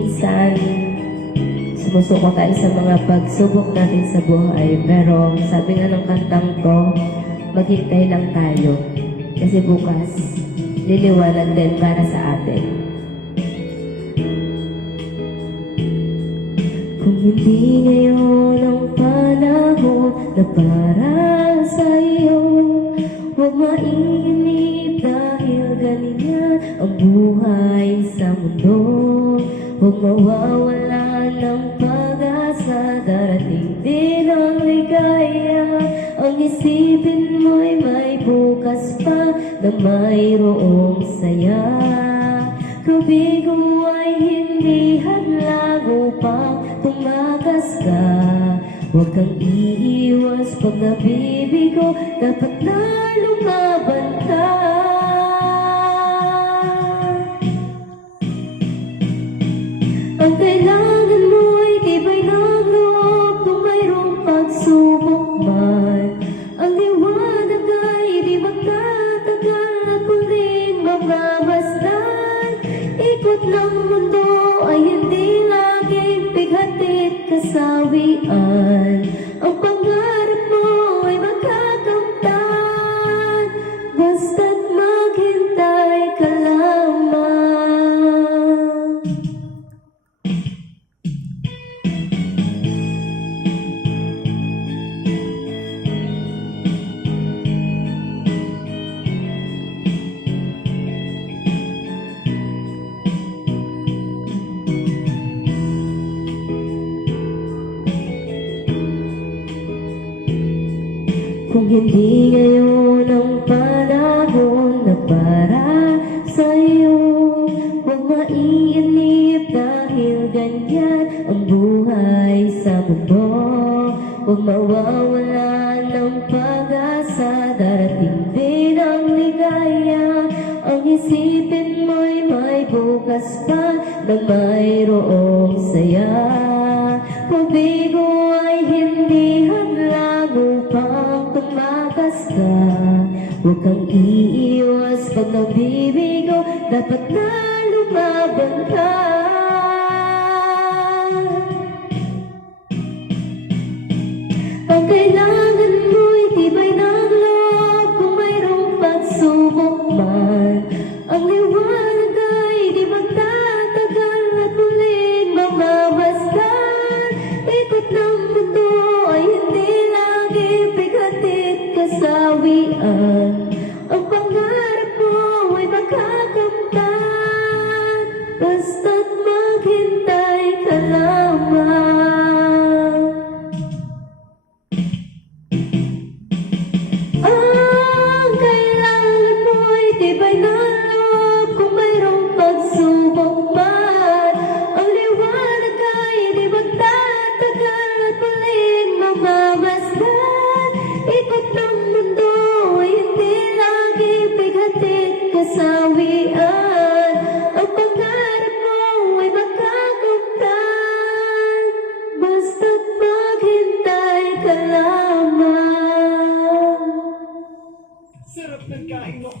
minsan sumusuko tayo sa mga pagsubok natin sa buhay. Pero sabi nga ng kantang to, maghintay lang tayo. Kasi bukas, liliwanag din para sa atin. Kung hindi ngayon ang panahon na para sa iyo, huwag mainip dahil ganyan ang buhay sa mundo. Huwag mawawala ng pag-asa, darating din ang ligaya. Ang isipin mo'y may bukas pa na mayroong saya. Kabigo ay hindi hadlang upang tumakas ka. Huwag kang iiwas pag nabibigo, dapat na lumaban ka. Ang kailangan mo'y tibay ng loob kung mayroong pagsubok man. Ang liwanag ay di magtatagal at muling magbabasdan. Ikot ng mundo ay hindi laging bighatid kasawian. Ang pangarap mo ay magkakamtan, basta't maghintay ka lamang. Kung hindi ngayon ang panahon na para sa'yo, huwag maiinip dahil ganyan ang buhay sa mundo. Huwag mawawala ng pag-asa, darating din ang ligaya. Ang isipin mo'y may bukas pa na mayroong saya. Pabigo ay hindi hadlang upang tumakas ka. Huwag kang iiwas pag nabibigo, dapat na lumaban ka. Ang kailangan mo'y tibay ng loob kung mayroong pagsubok man. Ang liwanag